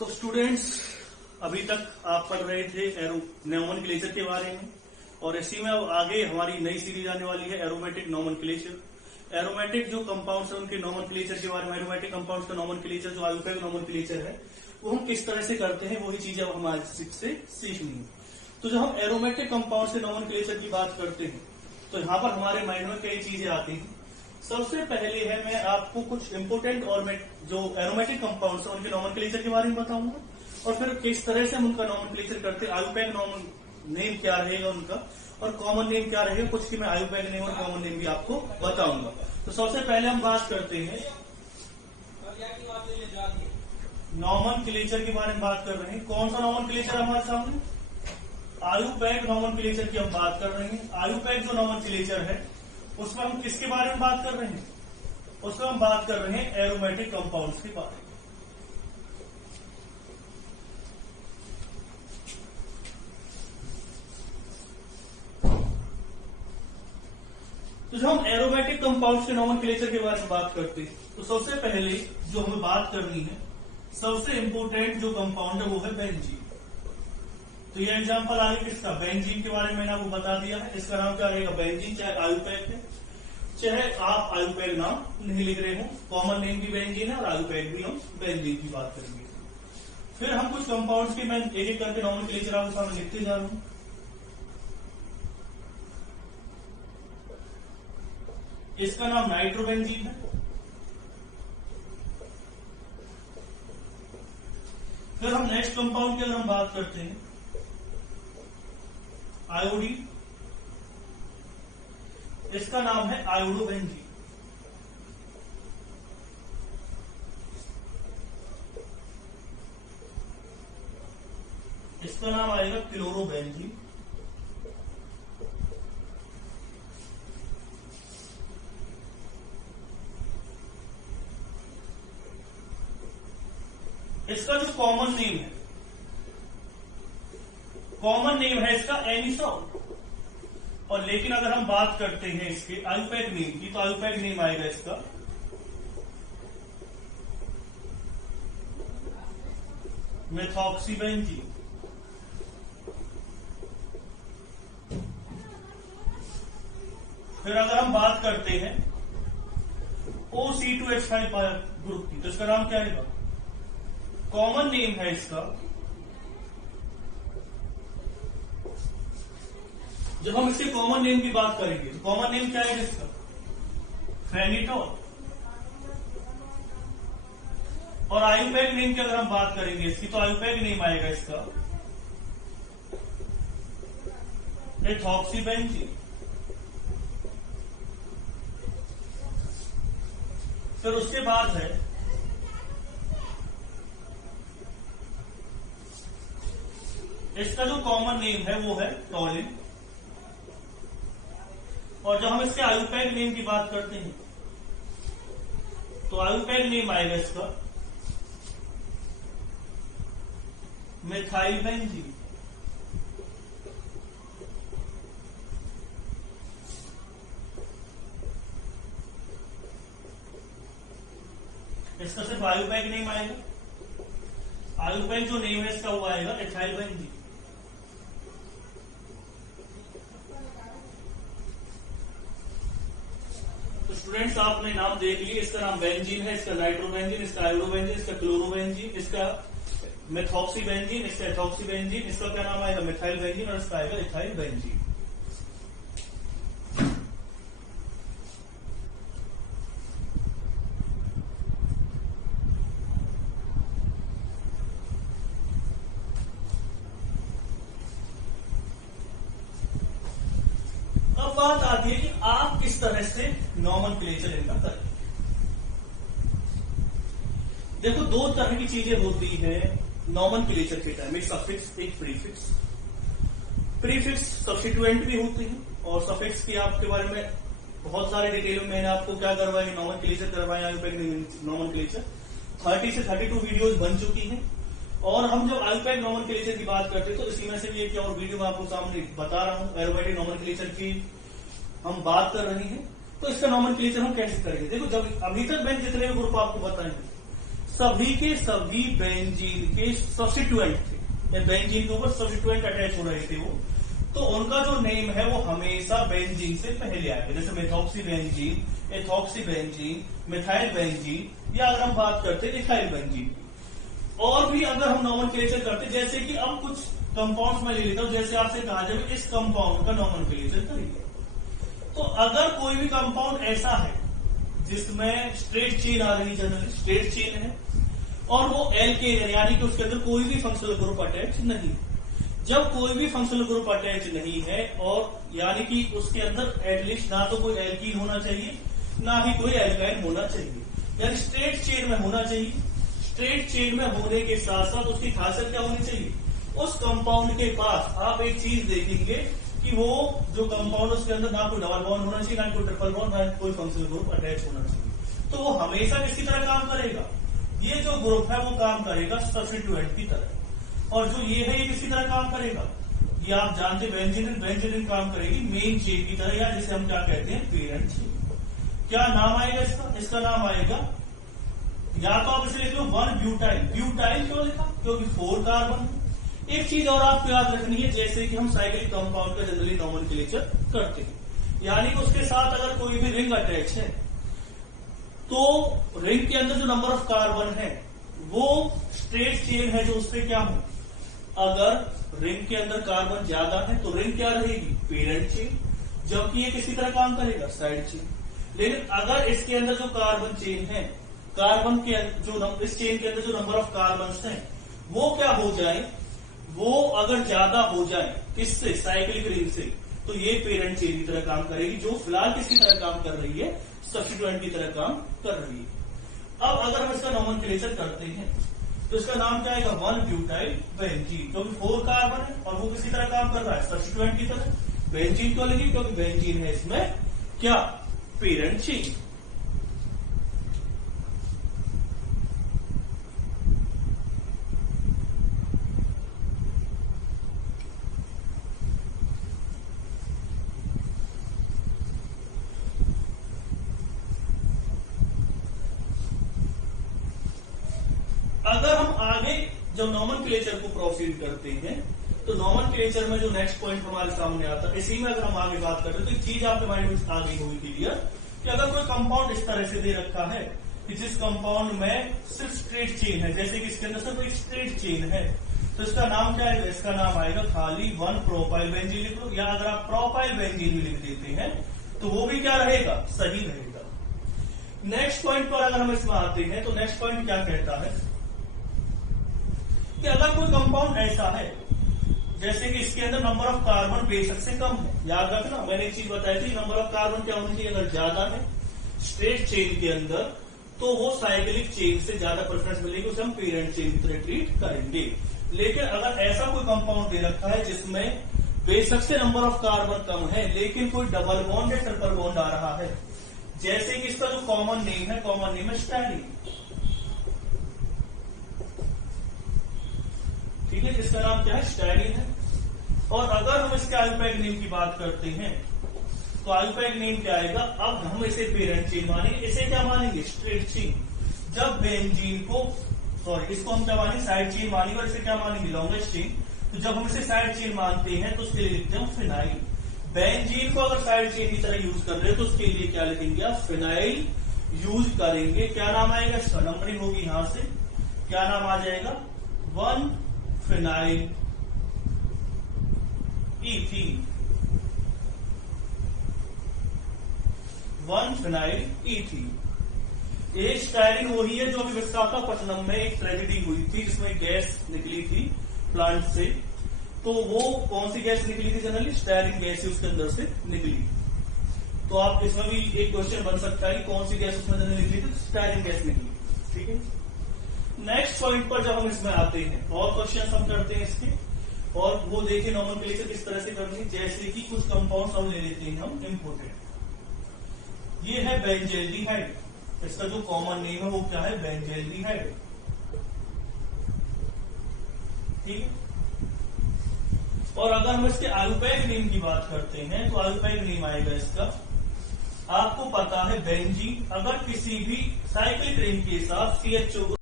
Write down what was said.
तो स्टूडेंट्स, अभी तक आप पढ़ रहे थे नोमेनक्लेचर के बारे में, और इसी में अब आगे हमारी नई सीरीज आने वाली है एरोमेटिक नोमेनक्लेचर। एरोमेटिक जो कंपाउंड्स है उनके नोमेनक्लेचर के बारे में, एरोमेटिक कंपाउंड्स का नोमेनक्लेचर जो आयुर्वेदिक नोमेनक्लेचर है वो हम किस तरह से करते हैं, वही चीजें अब हमारे से सीखनी है। तो जब हम एरोमेटिक कंपाउंड्स के नोमेनक्लेचर की बात करते हैं तो यहाँ पर हमारे माइंड में कई चीजें आती हैं। सबसे पहले है मैं आपको कुछ इंपोर्टेंट और जो एरोमेटिक कंपाउंड्स है उनके नोमेनक्लेचर के बारे में बताऊंगा, और फिर किस तरह से हम उनका नोमेनक्लेचर करते हैं, आयुर्वेदिक नेम क्या रहेगा उनका और कॉमन नेम क्या रहेगा, कुछ की मैं आयुर्वेदिक नेम और कॉमन नेम भी आपको बताऊंगा। तो सबसे पहले हम बात करते हैं नोमेनक्लेचर के बारे में बात कर रहे हैं। कौन सा नोमेनक्लेचर हमारे सामने? आयुर्वेदिक नोमेनक्लेचर की हम बात कर रहे हैं। आयुर्वेदिक जो नोमेनक्लेचर है उसमें हम किसके बारे में बात कर रहे हैं? उसमें हम बात कर रहे हैं एरोमेटिक कंपाउंड्स के बारे में। तो जब हम एरोमेटिक कंपाउंड्स के नोमेनक्लेचर के बारे में बात करते हैं तो सबसे पहले जो हमें बात करनी है, सबसे इंपोर्टेंट जो कंपाउंड है वो है बेंजीन। तो ये एग्जांपल आगे किसका? बेंजीन के बारे में मैंने आपको बता दिया है। इसका नाम क्या रहेगा? बेंजीन। चाहे आयुर्वेदिक है चाहे आप आयुर्वेदिक नाम नहीं लिख रहे हो, कॉमन नेम भी बेंजीन है और आयुर्वेदिक भी हम बेंजीन की बात करेंगे। फिर हम कुछ कंपाउंड्स के मैं एक एक करके नोमेनक्लेचर आपके सामने लिखते जा रहा हूं। इसका नाम नाइट्रोबेंजीन है। फिर हम नेक्स्ट कंपाउंड की अगर हम बात करते हैं आयोडीन, इसका नाम है आयोडोबेंजीन। इसका नाम आएगा क्लोरोबेंजीन। इसका जो कॉमन नेम है, कॉमन नेम है इसका एनिसोल। और लेकिन अगर हम बात करते हैं इसके आयुर्वेदिक नेम की तो आयुर्वेदिक नेम आएगा इसका मेथॉक्सीबेंजीन। फिर अगर हम बात करते हैं OC2H5 ग्रुप की तो इसका नाम क्या रहेगा? कॉमन नेम है इसका, जब हम इसके कॉमन नेम की बात करेंगे तो कॉमन नेम क्या है इसका? फेनिटोल। और आयुर्वेदिक नेम की अगर हम बात करेंगे इसकी तो आयुर्वेदिक नेम आएगा इसका मेथॉक्सीबेंजीन। फिर उसके बाद है इसका जो कॉमन नेम है वो है टॉलिन। और जब हम इसके आयुर्वेदिक नेम की बात करते हैं तो आयुर्वेदिक नेम आएगा इसका मेथाइलबेंजीन। इसका सिर्फ आयुर्वेदिक नेम आएगा। आयुर्वेदिक जो नेम है इसका वो आएगा एथाइलबेंजीन। तो स्टूडेंट्स, आपने नाम देख लिए। इसका नाम बेंजीन है, इसका नाइट्रोबेंजीन, इसका आयोडोबेंजीन, इसका क्लोरोबेंजीन, इसका मेथॉक्सीबेंजीन, इसका एथॉक्सीबेंजीन, इसका क्या नाम आएगा? मेथाइलबेंजीन, और इसका आएगा एथाइलबेंजीन। अब बात आती है कि आप किस तरह से नोमेनक्लेचर इनका करें। देखो, दो तरह की चीजें होती है नोमेनक्लेचर के टाइम, एक सफिक्स एक प्रीफिक्स। प्रीफिक्स सब्स्टिट्यूएंट भी होते हैं और सफिक्स की आपके बारे में बहुत सारे डिटेल में मैंने आपको क्या करवाया, नोमेनक्लेचर करवाया, आयुर्वेदिक नोमेनक्लेचर 30 से 32 वीडियोस बन चुकी हैं। और हम जब आयुर्वेदिक नोमेनक्लेचर की बात करते हैं तो इसी में से भी एक और वीडियो में आपको सामने बता रहा हूं, आयुर्वेदिक नोमेनक्लेचर की हम बात कर रहे हैं। तो इसका नोमेनक्लेचर हम कैसे करेंगे? देखो, जब अभी तक मैंने जितने भी ग्रुप आपको बताए सभी के सभी बेंजीन के सब्स्टिट्यूएंट थे, बेंजीन के ऊपर सब्स्टिट्यूएंट अटैच हो रहे थे वो, तो उनका जो नेम है वो हमेशा बेंजीन से पहले आएगा। जैसे methoxy benzene, ethoxy benzene, methyl benzene, या अगर हम बात करते हैं इथाइल बेंजीन की। और भी अगर हम नॉमेनक्लेचर करते, जैसे कि अब कुछ कंपाउंड्स में ले लेता हूं, जैसे आपसे कहा जाए इस कंपाउंड का नॉमेनक्लेचर करिए। तो अगर कोई भी कंपाउंड ऐसा है जिसमें स्ट्रेट चेन आ रही, जनरली स्ट्रेट चेन है, और वो एल्केन यानी कि उसके अंदर कोई भी फंक्शनल ग्रुप अटैच नहीं है। जब कोई भी फंक्शनल ग्रुप अटैच नहीं है, और यानी कि उसके अंदर एटलीस्ट ना तो कोई एल्कीन होना चाहिए ना ही कोई एल्काइन होना चाहिए, यानी स्ट्रेट चेन में होना चाहिए। स्ट्रेट चेन में होने के साथ साथ उसकी खासियत क्या होनी चाहिए, उस कंपाउंड के पास आप एक चीज देखेंगे कि वो जो कंपाउंड उसके अंदर ना कोई डबल बॉन्ड होना चाहिए, ना कोई ट्रिपल बॉन्ड, ना कोई फंक्शनल ग्रुप अटैच होना चाहिए। तो वो हमेशा किसकी तरह काम करेगा, ये जो ग्रुप है वो काम करेगा सब्स्टिट्यूएंट की तरह। और जो ये है ये किसकी तरह काम करेगा, ये आप जानते हैं बेंजीन काम करेगी मेन चेन की तरह, या जिसे हम क्या कहते हैं पेरेंट चेन। क्या नाम आएगा इसका, इसका नाम आएगा, या तो आप इसे लिख लो 1 ब्यूटाइल। ब्यूटाइल क्यों लिखा, क्योंकि 4 कार्बन है। एक चीज और आपको याद रखनी है, जैसे कि हम साइक्लिक कंपाउंड का जनरली नॉमेनक्लेचर करते हैं, यानी कि उसके साथ अगर कोई भी रिंग अटैच है तो रिंग के अंदर जो नंबर ऑफ कार्बन है वो स्ट्रेट चेन है जो उससे क्या हो, अगर रिंग के अंदर कार्बन ज्यादा है तो रिंग क्या रहेगी, पेरेंट चेन, जबकि ये किसी तरह काम करेगा साइड चेन। लेकिन अगर इसके अंदर जो कार्बन चेन है, कार्बन के जो इस चेन के अंदर जो नंबर ऑफ कार्बन हैं वो क्या हो जाए, वो अगर ज्यादा हो जाए किससे, साइक्लिक रिंग से, तो ये पेरेंट चेन की तरह काम करेगी, जो फिलहाल किसकी तरह काम कर रही है, सब्स्टिट्यूएंट की तरह काम कर रही है। अब अगर हम इसका नॉमेनक्लेचर करते हैं तो इसका नाम क्या आएगा, 1 ब्यूटाइल बेंजीन, क्योंकि 4 कार्बन है और वो किसी तरह काम कर रहा है, सब्स्टिट्यूएंट की तरह। बेंजीन क्यों लगी, क्योंकि बेंजीन है इसमें क्या, पेरेंट चेन। अगर हम आगे जब नॉमेनक्लेचर को प्रोसीड करते हैं तो नॉमेनक्लेचर में जो नेक्स्ट पॉइंट हमारे सामने आता है, इसी में अगर हम आगे बात करते हैं तो एक चीज आपके माइंड में आ गई होगी क्लियर, कि अगर कोई कंपाउंड इस तरह से दे रखा है कि जिस कंपाउंड में सिर्फ स्ट्रेट चेन है, जैसे कि इसके अंदर सिर्फ एक स्ट्रेट चेन है, तो इसका नाम क्या है, इसका नाम आएगा खाली 1 प्रोपाइल बेंजीन लिख लो, या अगर आप प्रोपाइल बेंजीन भी लिख देते हैं तो वो भी क्या रहेगा, सही रहेगा। नेक्स्ट पॉइंट पर अगर हम इसमें आते हैं तो नेक्स्ट पॉइंट क्या कहता है कि अगर कोई कंपाउंड ऐसा है जैसे कि इसके अंदर नंबर ऑफ कार्बन बेशक से कम है, याद रखना मैंने एक चीज बताई थी, नंबर ऑफ कार्बन क्या होनी चाहिए, अगर ज्यादा है स्ट्रेट चेन के अंदर तो वो साइक्लिक चेन से ज्यादा प्रेफरेंस मिलेगी, उसे हम पेरेंट चेन की तरह ट्रीट करेंगे। लेकिन अगर ऐसा कोई कंपाउंड दे रखा है जिसमें बेशक से नंबर ऑफ कार्बन कम है लेकिन कोई डबल बॉन्ड या ट्रिपल बॉन्ड आ रहा है, जैसे कि इसका जो कॉमन नेम है स्टाइरिन, ठीक है, जिसका नाम क्या है, स्टाइरिन है। और अगर हम इसके अल्पाइल नेम की बात करते हैं तो अल्पाइल नेम क्या आएगा, अब हम इसे पेरेंट चेन मानेंगे, इसे क्या मानेंगे, स्ट्रेट चेन। जब बेंजीन को इसको हम क्या मानेंगे, साइड चेन मानेंगे, और इसे क्या मानेंगे, लॉन्गेस्ट चेन। तो जब हम इसे साइड चेन मानते हैं तो उसके लिए लिखते हैं फिनाइल। बेंजीन को अगर साइड चेन की तरह यूज कर रहे हैं तो उसके लिए क्या लिखेंगे, आप फिनाइल यूज करेंगे। क्या नाम आएगा, इसका नंबरिंग होगी यहां से, क्या नाम आ जाएगा, 1 फिनाइल ईथीन, 1 फिनाइल ईथीन। ये स्टाइरिन वही है जो अभी विशाखापट्टनम में एक ट्रेजेडी हुई थी जिसमें गैस निकली थी प्लांट से, तो वो कौन सी गैस निकली थी, जनरली स्टाइरिन गैस उसके अंदर से निकली। तो आप इसमें भी एक क्वेश्चन बन सकता है कि कौन सी गैस उसमें निकली थी, स्टाइरिन गैस निकली, ठीक है। नेक्स्ट पॉइंट पर जब हम इसमें आते हैं और क्वेश्चन हम करते हैं इसके, और वो देखिए नॉमेनक्लेचर किस तरह से करनी है। जैसे कि कुछ कंपाउंड हम ले लेते हैं हम इंपोर्टेड, ये है बेंजल्डिहाइड, इसका जो कॉमन नेम है वो क्या है, बेंजल्डिहाइड, ठीक है। और अगर हम इसके अल्पाइल नेम की बात करते हैं तो अल्पाइल नेम आएगा इसका, आपको पता है बेंजीन अगर किसी भी साइक्लिक रिंग के साथ CH2